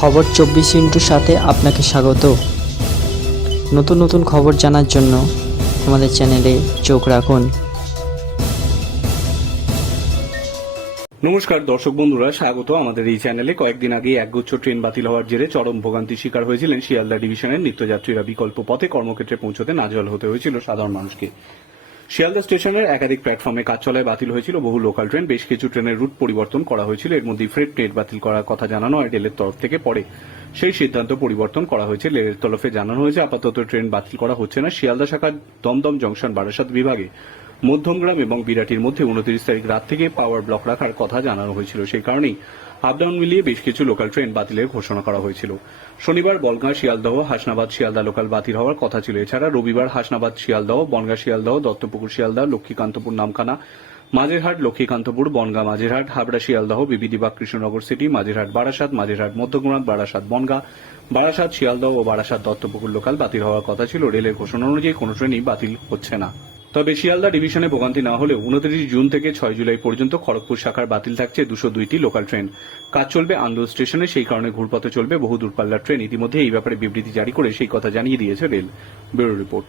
খবর চব্বিশ ইন্টুর সাথে আপনাকে স্বাগত। নতুন নতুন খবর জানার জন্য আমাদের চ্যানেলে চোখ রাখুন। নমস্কার দর্শক বন্ধুরা, স্বাগত আমাদের এই চ্যানেলে। কয়েকদিন আগে একগুচ্ছ ট্রেন বাতিল হওয়ার জেরে চরম ভোগান্তির শিকার হয়েছিলেন শিয়ালদা ডিভিশনের নিত্যযাত্রীরা বিকল্প পথে কর্মক্ষেত্রে পৌঁছতে নাজল হতে হয়েছিল সাধারণ মানুষকে। শিয়ালদা স্টেশনের একাধিক প্ল্যাটফর্মে কাজ চলায় বাতিল হয়েছিল বহু লোকাল ট্রেন। বেশ কিছু ট্রেনের রুট পরিবর্তন করা হয়েছিল। এর মধ্যে ফ্রেড ট্রেন বাতিল করার কথা জানানো হয় রেলের তরফ থেকে। পরে সেই সিদ্ধান্ত পরিবর্তন করা হয়েছে। রেলের তরফে জানানো হয়েছে, আপাতত ট্রেন বাতিল করা হচ্ছে না। শিয়ালদা শাখার দমদম জংশন বারাসাত বিভাগে মধ্যমগ্রাম এবং বিরাটির মধ্যে উনত্রিশ তারিখ রাত থেকে পাওয়ার ব্লক রাখার কথা জানানো হয়েছিল। সেই কারণেই আপডাউন মিলিয়ে বেশ কিছু লোকাল ট্রেন বাতিলের ঘোষণা করা হয়েছিল। শনিবার বলগাঁ, শিয়ালদহ, হাসনাবাদ, শিয়ালদা লোকাল বাতিল হওয়ার কথা ছিল। এছাড়া রবিবার হাসনাবাদ, শিয়ালদহ, বনগাঁ, শিয়ালদহ, দত্তপুকুর শিয়ালদহ লক্ষ্মীকান্তপুর, নামখানা, মাঝেরহাট, লক্ষ্মীকান্তপুর, বনগাঁ, মাঝেরহাট, হাবড়া, শিয়ালদহ, বিবিদিবাগ, কৃষ্ণনগর সিটি মাঝেরহাট, বারাসাত, মাঝেরহাট মধ্যগ্রাম বারাসাত, বনগাঁ, বারাসাত, শিয়ালদহ ও বারাসাত, দত্তপুকুর লোকাল বাতিল হওয়ার কথা ছিল। রেলের ঘোষণা অনুযায়ী কোনো ট্রেনই বাতিল হচ্ছে না। তবে শিয়ালদা ডিভিশনে ভোগান্তি না হলেও উনত্রিশ জুন থেকে ছয় জুলাই পর্যন্ত খড়গপুর শাখার বাতিল থাকছে দুশো দুইটি লোকাল ট্রেন। কাজ চলবে আন্দোল স্টেশনে, সেই কারণে ঘুরপথে চলবে বহু দূরপাল্লার ট্রেন। ইতিমধ্যে এই ব্যাপারে বিবৃতি জারি করে সেই কথা জানিয়ে দিয়েছে রেল ব্যুরো রিপোর্ট।